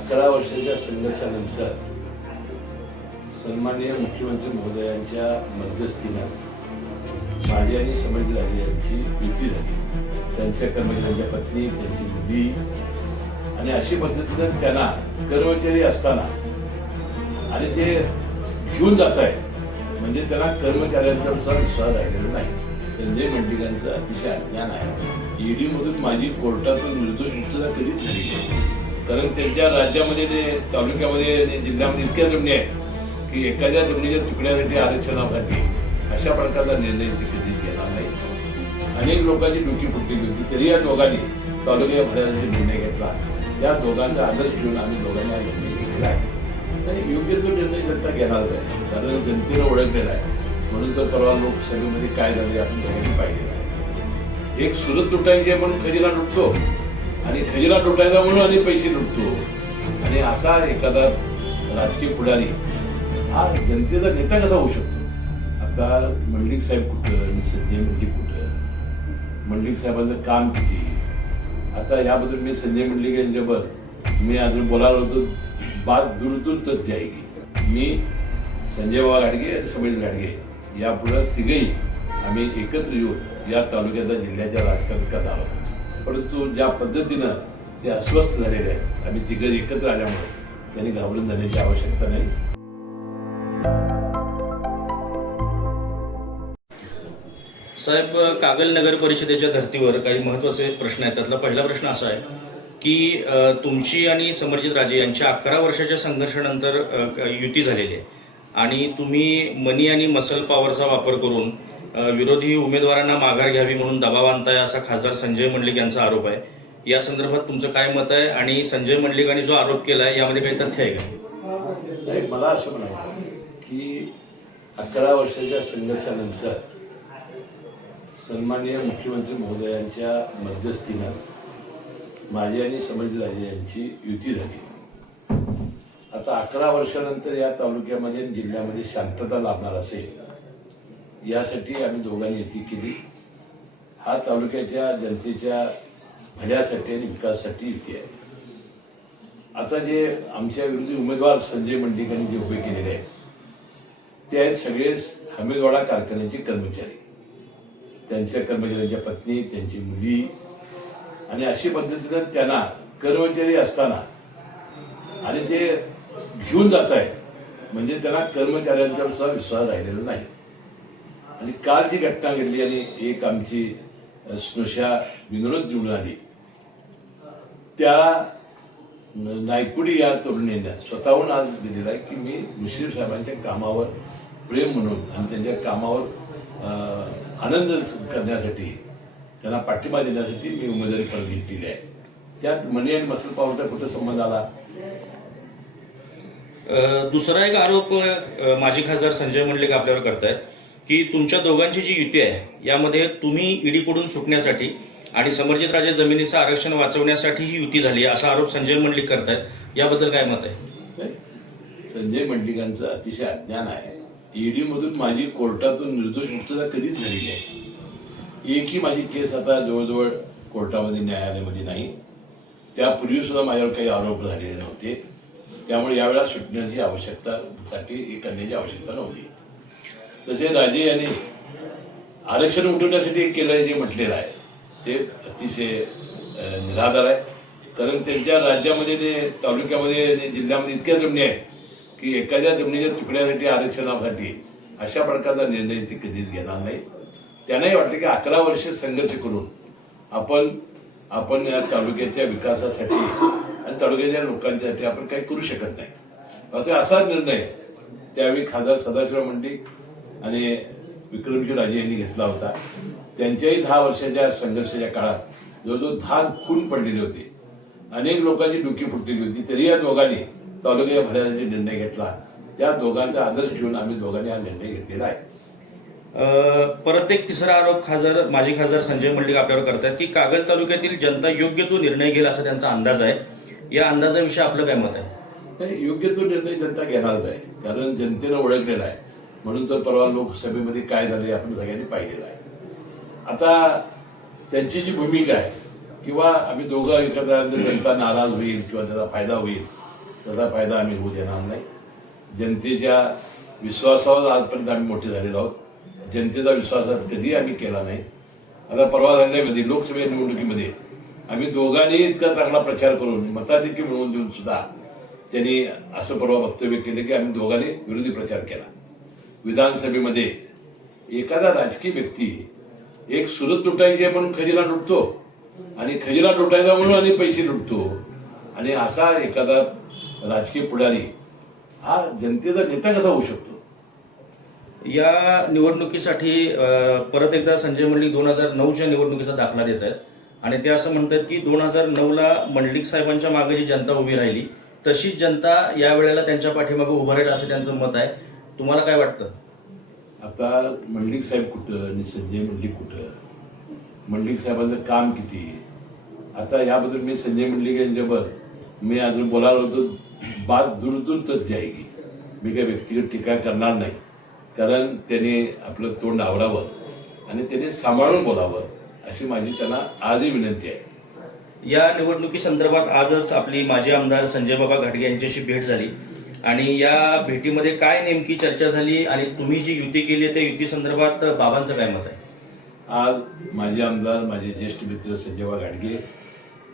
अकरा वर्षाच्या संघर्षानंतर सन्माननीय मुख्यमंत्री महोदयांच्या मध्यस्थीनं माझी आणि समज यांची युती झाली. त्यांच्या कर्मचाऱ्यांच्या पत्नी त्यांची मुली आणि अशी पद्धतीनं त्यांना कर्मचारी असताना आणि ते घेऊन जात आहे म्हणजे त्यांना कर्मचाऱ्यांचा सुद्धा विश्वास राहिलेला नाही. संजय मंडिकांचं अतिशय अज्ञान आहे. ईडीमधून माझी कोर्टातून निर्दोष मुक्तता कधीच झाली नाही. कारण त्यांच्या राज्यामध्ये तालुक्यामध्ये आणि जिल्ह्यामध्ये इतक्या जमिनी आहेत की एखाद्या जमिनीच्या तुकड्यासाठी आरक्षणासाठी अशा प्रकारचा निर्णय ते कधीच घेणार नाही. अनेक लोकांची डोकी फुटलेली होती. तरी या दोघांनी तालुक्या भरण्याचा निर्णय घेतला. त्या दोघांचा आदर्श घेऊन आम्ही दोघांनी हा निर्णय घेतलेला आहे. आणि योग्य तो निर्णय जनता घेणारच आहे. कारण जनतेनं ओळखलेला आहे. म्हणून तर परवा लोकसभेमध्ये काय झालं आपण सगळ्यांनी पाहिलेलं आहे एक सुरत तुटायची आहे म्हणून खरीला लुटतो. आणि खजिना लुटायचा म्हणून आणि पैसे लुटतो. आणि असा एखादा राजकीय पुढारी हा जनतेचा नेता कसा होऊ शकतो? आता मंडलिक साहेब कुठं? आणि संजय मंडलिक कुठं? मंडलिक साहेबांचं काम किती? आता याबद्दल मी संजय मंडलिक यांच्यावर मी अजून बोलायला होतो बात दूर दूर तर जायगी मी संजय बाबा घाडगे आणि समीर घाडगे यापुढं तिघही आम्ही एकत्र येऊन या तालुक्याच्या जिल्ह्याच्या राजकारण करणार आहोत. परंतु ज्या पद्धतीनं ते अस्वस्थ झालेले आहेत आम्ही तिघं एकत्र आल्यामुळे त्यांनी घाबरून जाण्याची आवश्यकता नाही. साहेब कागल नगर परिषदेच्या धर्तीवर काही महत्त्वाचे प्रश्न आहेत. त्यातला पहिला प्रश्न असा आहे की तुमची आणि समरजित राजे यांच्या अकरा वर्षाच्या संघर्षानंतर युती झालेली आहे. आणि तुम्ही मनी आणि मसल पॉवरचा वापर करून विरोधी उमेदवारांना माघार घ्यावी म्हणून दबाव आणताय असा खासदार संजय मंडलिक यांचा आरोप आहे. या संदर्भात तुमचं काय मत आहे आणि संजय मंडलिकांनी जो आरोप केला आहे यामध्ये काही तथ्य आहे का? नाही मला असं म्हणायचं की अकरा वर्षाच्या संघर्षानंतर सन्माननीय मुख्यमंत्री महोदयांच्या मध्यस्थीनं माझी आणि समज राजे यांची युती झाली. आता अकरा वर्षानंतर या तालुक्यामध्ये जिल्ह्यामध्ये शांतता लाभणार असेल यासाठी आम्ही दोघांनी युती केली. हा तालुक्याच्या जनतेच्या भल्यासाठी आणि विकासासाठी युती आहे. आता जे आमच्या विरोधी उमेदवार संजय मंडिकांनी जे उभे केलेले आहेत ते आहेत सगळे हमीदवाडा कारखान्याचे कर्मचारी. त्यांच्या कर्मचाऱ्यांच्या पत्नी त्यांची मुली आणि अशी पद्धतीनं त्यांना कर्मचारी असताना आणि ते घेऊन जात आहेत म्हणजे त्यांना कर्मचाऱ्यांच्यावर सुद्धा विश्वास राहिलेला नाही. आणि काल जी घटना घडली आणि एक आमची स्नुषा विनोद निवडून आली त्या नायकुडी या तरुणीनं स्वतःहून आज दिलेला आहे की मी मुश्रीफ साहेबांच्या कामावर प्रेम म्हणून आणि त्यांच्या कामावर आनंद करण्यासाठी त्यांना पाठिंबा देण्यासाठी मी उमेदवारी परत घेतलेली आहे. त्यात मनी अँड मसल पावरचा कुठं संबंध आला? दुसरा एक आरोप माजी खासदार संजय मंडलिक आपल्यावर करतायत. की तुमच्या दोघांची जी युती आहे यामध्ये तुम्ही ईडीकडून सुटण्यासाठी आणि समर्जित राजे जमिनीचं आरक्षण वाचवण्यासाठी ही युती झाली असा आरोप संजय मंडलिक करतायत. याबद्दल काय मत आहे? संजय मंडलिकांचं अतिशय अज्ञान आहे. ईडी मधून माझी कोर्टातून निर्दोष मुक्तता कधीच झालेली आहे एकही माझी केस आता जवळजवळ कोर्टामध्ये न्यायालयामध्ये नाही. त्यापूर्वी सुद्धा माझ्यावर काही आरोप झालेले नव्हते. त्यामुळे यावेळेला सुटण्याची आवश्यकता साठी हे करण्याची आवश्यकता नव्हती. तसे राजे यांनी आरक्षण उठवण्यासाठी केलं जे म्हटलेलं आहे. ते अतिशय निराधार आहे. कारण त्यांच्या राज्यामध्ये ते तालुक्यामध्ये आणि जिल्ह्यामध्ये इतक्या जमिनी आहेत की एखाद्या जमिनीच्या तुकड्यासाठी आरक्षणासाठी अशा प्रकारचा निर्णय ते कधीच घेणार नाही. त्यांनाही वाटतं की अकरा वर्ष संघर्ष करून आपण आपण या तालुक्याच्या विकासासाठी आणि तालुक्याच्या लोकांसाठी आपण काही करू शकत नाही. असा निर्णय त्यावेळी खासदार सदाशिव मंडिक आणि विक्रमजी राजे यांनी घेतला होता. त्यांच्याही दहा वर्षाच्या संघर्षाच्या काळात जवळजवळ दहा खून पडलेले होते अनेक लोकांची डोकी फुटलेली होती तरी या दोघांनी तालुक्या भरण्यासाठी निर्णय घेतला. त्या दोघांचा आदर्श घेऊन आम्ही दोघांनी हा निर्णय घेतलेला आहे. परत एक तिसरा आरोप खासदार माजी खासदार संजय मंडलिक आपल्यावर करतायत की कागल तालुक्यातील जनता योग्य तो निर्णय घेईल असा त्यांचा अंदाज आहे. या अंदाजाविषयी आपलं काय मत आहे? योग्य तो निर्णय जनता घेणारच आहे. कारण जनतेनं ओळखलेला आहे. म्हणून तर परवा लोकसभेमध्ये काय झालं हे आपण सगळ्यांनी पाहिलेलं आहे. आता त्यांची जी भूमिका आहे किंवा आम्ही दोघं एकत्र जनता नाराज होईल किंवा त्याचा फायदा होईल त्याचा फायदा आम्ही होऊ देणार नाही. जनतेच्या विश्वासावर आजपर्यंत आम्ही मोठे झालेलो आहोत. जनतेचा विश्वासात कधी आम्ही केला नाही. आता परवा झालेल्यामध्ये लोकसभा निवडणुकीमध्ये आम्ही दोघांनी इतका चांगला प्रचार करून मताधिक्य मिळवून देऊन सुद्धा त्यांनी असं परवा वक्तव्य केलं की आम्ही दोघांनी विरोधी प्रचार केला. विधानसभेमध्ये एखादा राजकीय व्यक्ती एक सुरत लुटायची आपण म्हणून खजिना लुटतो आणि खजिना लुटायचा म्हणून आणि पैसे लुटतो आणि असा एखादा राजकीय पुढारी हा जनतेचा नेता कसा होऊ शकतो? या निवडणुकीसाठी परत एकदा संजय मंडलिक दोन हजार नऊच्या निवडणुकीचा दाखला देत आहेत. आणि ते असं म्हणतात की दोन हजार नऊला मंडलिक साहेबांच्या मागे जी जनता उभी राहिली तशीच जनता या वेळेला त्यांच्या पाठीमागे उभं राहील असं त्यांचं मत आहे. तुम्हाला काय वाटतं? आता मंडलिक साहेब कुठं आणि संजय मंडलिक कुठं? मंडलिक साहेबांचं काम किती? आता याबद्दल मी संजय मंडलिक यांच्यावर मी अजून बोलायला होतो बात दूर दूर तक जायगी मी काही व्यक्तिगत टीका करणार नाही. कारण त्याने आपलं तोंड आवरावं आणि त्याने सांभाळून बोलावं अशी माझी त्यांना आजही विनंती आहे. या निवडणुकीसंदर्भात आजच आपली माजी आमदार संजय बाबा घाटगे यांच्याशी भेट झाली. आणि या भेटीमध्ये काय नेमकी चर्चा झाली आणि तुम्ही जी युती केली आहे त्या युती संदर्भात बाबांचं काय मत आहे? आज माझे आमदार माझे ज्येष्ठ मित्र संजयबा गाडगे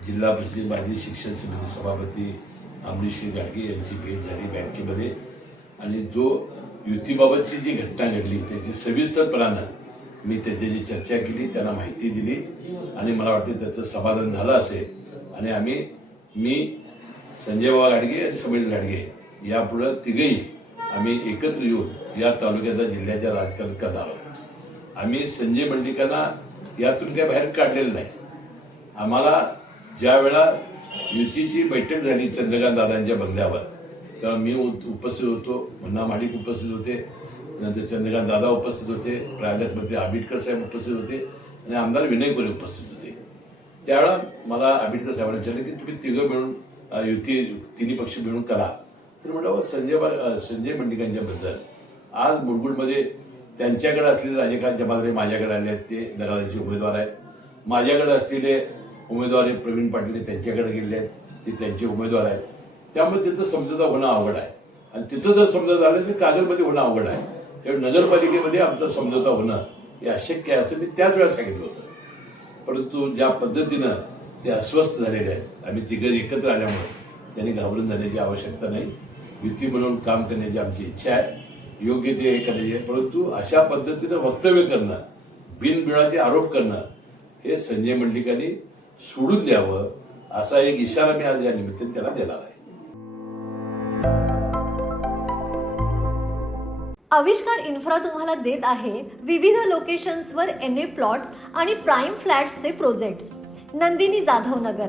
जिल्हा परिषद माजी शिक्षण समिती सभापती अमरीश्री गाडगे यांची भेट झाली बँकेमध्ये. आणि जो युतीबाबतची जी घटना घडली त्याची सविस्तरपणानं मी त्याच्याशी चर्चा केली त्यांना माहिती दिली आणि मला वाटते त्याचं समाधान झालं असेल. आणि आम्ही मी संजय बाबा गाडगे आणि समीर गाडगे यापुढं तिघही आम्ही एकत्र येऊन या तालुक्याचा जिल्ह्याच्या राजकारण करणार आहोत. आम्ही संजय मंडलिकांना यातून काही बाहेर काढलेलं नाही. आम्हाला ज्या वेळा युतीची बैठक झाली चंद्रकांत दादांच्या बंगल्यावर तेव्हा मी उपस्थित होतो मुन्ना माडिक उपस्थित होते नंतर चंद्रकांत दादा उपस्थित होते प्राध्यापक मंत्री आंबेडकर साहेब उपस्थित होते आणि आमदार विनय कोरे उपस्थित होते. त्यावेळा मला आंबेडकर साहेबांनी विचारले की तुम्ही तिघं मिळून युती तिन्ही पक्ष मिळून करा. तर म्हटलं संजय बा- संजय मंडिकांच्याबद्दल आज मुरगुडमध्ये त्यांच्याकडे असलेले राजकारण जमादारे माझ्याकडे आले आहेत ते नगराचे उमेदवार आहेत. माझ्याकडे असलेले उमेदवार हे प्रवीण पाटील त्यांच्याकडे गेले आहेत ते त्यांचे उमेदवार आहेत. त्यामुळे तिथं समजोता होणं अवघड आहे. आणि तिथं जर समजा झालं तर कागदमध्ये होणं अवघड आहे. त्यामुळे नगरपालिकेमध्ये आमचा समजोता होणं हे अशक्य आहे असं मी त्याच वेळा सांगितलं होतं. परंतु ज्या पद्धतीनं ते अस्वस्थ झालेले आहेत आम्ही तिघं एकत्र आल्यामुळे त्यांनी घाबरून जाण्याची आवश्यकता नाही. युती म्हणून काम करण्याची आमची इच्छा आहे. योग्य ते हे करायचे आहे. परंतु अशा पद्धतीनं वक्तव्य करणं बिनबिळाचे आरोप करणं हे संजय मंडलिकांनी सोडून द्यावं असा एक इशारा मी आज या निमित्ताने त्याला देणार आहे. आविष्कार इन्फ्रा तुम्हाला देत आहे विविध लोकेशन्सवर एन ए प्लॉट्स आणि प्राईम फ्लॅट्सचे प्रोजेक्ट्स. नंदिनी जाधव नगर